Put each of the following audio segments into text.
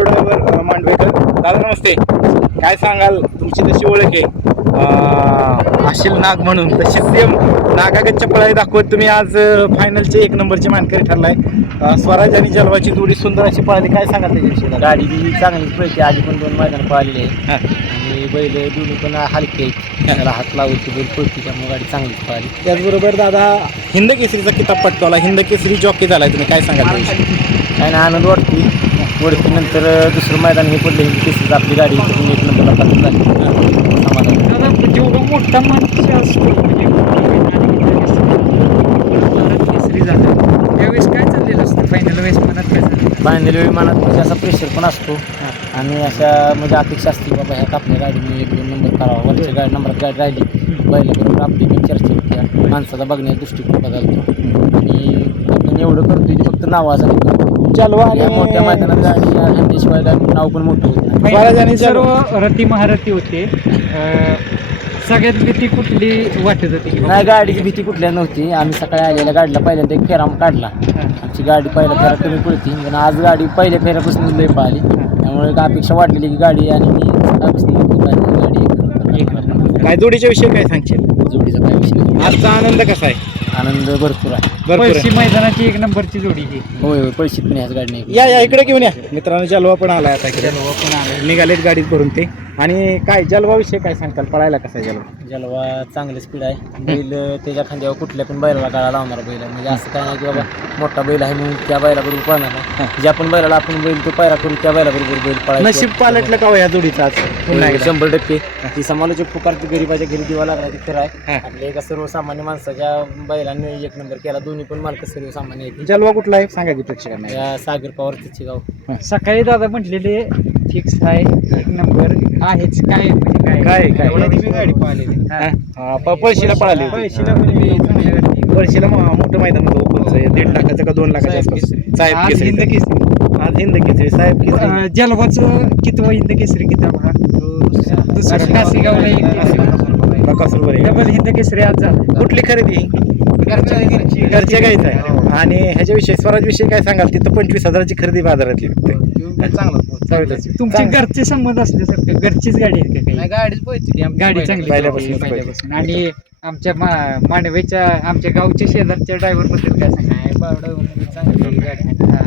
Driver मांडवेकर. दादा नमस्ते. काय सांगाल? तुमची तशी ओळख आहे. आशिल नाग म्हणून. तशीच सेम नागागतच्या पळाई दाखवत तुम्ही आज फायनलचे एक नंबरचे मानकरी ठरलाय. स्वराज आणि जलवाची जोडी सुंदर अशी पळाली. काय सांगाल त्याच्याविषयी? गाडी बी चांगलीच पळते. आधी पण दोन मैदान पळालेली आहे हा. आणि बैल दोन्ही पण हलके त्याला हात लावते बैल पळते. त्यामुळे गाडी चांगलीच पळाली. त्याचबरोबर दादा हिंद केसरीचा किताब पटकावला. हिंद केसरी जॉकी झालाय. तुम्ही काय सांगाल? काय ना आनंद वाटते वडती नंतर दुसरं मैदान हे पडलं केसेस आपली गाडी इकडून एक नंबरला पात्र झाली. समाधान. जेवढा मोठा माणूस असतो म्हणजे झाला त्यावेळेस काय चाललेलं असतं? फायनल वेळेस मनात काय झालं? बांधलेल्या विमानात म्हणजे असा प्रेशर पण असतो. आणि अशा म्हणजे अपेक्षा असतील बाबा ह्या आपल्या गाडीने एक दोन नंबर करावा. वरच्या गाडी नंबरात गाडी राहिली बैलाबरोबर आपली पण चर्चा होती. या माणसाचा बघण्याचा दृष्टिकोन बदलतो. आणि आपण एवढं करतोय ते फक्त नावाचा या आणि मोठ्या मैदानात गाडी आणल्याशिवाय नाव पण मोठं होत. स्वराज आणि सर्व रती महारथी होते. अं, सगळ्यात भीती कुठली वाटत होती नाही गाडीची भीती कुठल्या नव्हती. आम्ही सकाळी आलेल्या गाडीला पहिल्यांदा एक फेरा काढला. हा. आमची गाडी पहिल्या फेरा कमी पडती. पण आज गाडी पहिल्या फेऱ्यापासून लय पाहिली त्यामुळे एक अपेक्षा वाढलेली की गाडी आणि मी सकाळपासून म्हणतो गाडी एक नंबर, एक नंबर. काय जोडीच्या विषयी काय सांगशील? जोडीचा काय विषय नाही. आजचा आनंद कसा आहे? आनंद भरपूर आहे. भरपूर आहे. पळशी मैदानाची एक नंबरची जोडी ही. होय होय पैसे पण ह्याच गाडी या या इकडे घेऊन या. मित्रांनो जलवा पण आलाय आता इकडे. निघालेत गाडीत करून ते. आणि काय जलवा विषयी काय सांगताल? पळायला कसा आहे जलवा? जलवा चांगलं स्पीड आहे. बैल त्याच्या खांद्यावर कुठल्या पण बैलाला गाळा लावणार बैल. आहे. म्हणजे असं काय नाही की बाबा मोठा बैल आहे म्हणून त्या बैलाबरोबर पळणार नाही. ज्या पण बैलाला आपण बैल तो पायरा करू त्या बैलाबरोबर बैल पळायचं. नशीब पालटलं का हो या जोडीचं आज? पुन्हा होय, एकदा. शंभर टक्के. ती समालोचक पुकारते गरीबाच्या घरी दिवा लागला ती खरं आहे. आपल्या एका सर्वसामान्य माणसाच्या बैलांनी एक नंबर केला दोन्ही पण मालक सर्वसामान्य आहेत. जलवा कुठला आहे? सांगा की प्रेक्षकांना. या सागर पवार तिचे गाव. सकाळी दादा म्हटलेले फिक्स आहे एक नंबर आहेच काय म्हणजे काय? काय काय गाडी पाहिलेली हा? हा, प- पळशीला पळाली होती. पळशीला म्हणजे चांगल्या गाडी. पळशीला म- मोठं मैदान होतं ओपनचं दीड लाखाचं का दोन लाखाच्या आसपास साहेब आज केसरी. हिंद केसरी. आज हिंद केसरी. साहेब केसरी. अं, जलवाचं कितवं हिंद केसरी किताब हा दुसरं कासेगावला एक केसरी. बकासूर बरे डबल हिंद केसरी आज झाला. कुठली खरेदी? घरच्या गाईच आहे आणि ह्याच्याविषयी स्वराज विषयी काय सांगाल? तिथं पंचवीस हजाराची खरेदी बाजारातली चांगलं. तुमचे घरचे संबंध असल्यासारखं घरचीच गाडी आहे का काही? गाडीच गाडी चांगली. पहिल्यापासूनच पळते, पहिल्यापासून आणि आमच्या मा- मांडवेच्या आमच्या गावच्या शेजारच्या ड्रायव्हरबद्दल काय सांगा?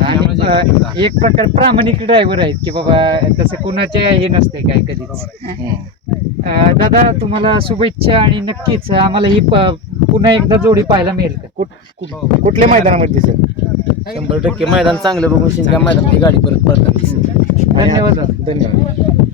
आणि अं, एक प्रकार प्रामाणिक ड्रायव्हर आहेत की बाबा तसं कुणाचे हे नसते काय कधीच. अं, दादा तुम्हाला शुभेच्छा आणि नक्कीच आम्हाला ही पुन्हा एकदा जोडी पाहायला मिळेल का? कुठ- कुठल्या मैदानामध्ये दिसेल? शंभर टक्के मैदान चांगलं बघून शिंद्या मैदान ती गाडी परत दिसत धन्यवाद. धन्यवाद.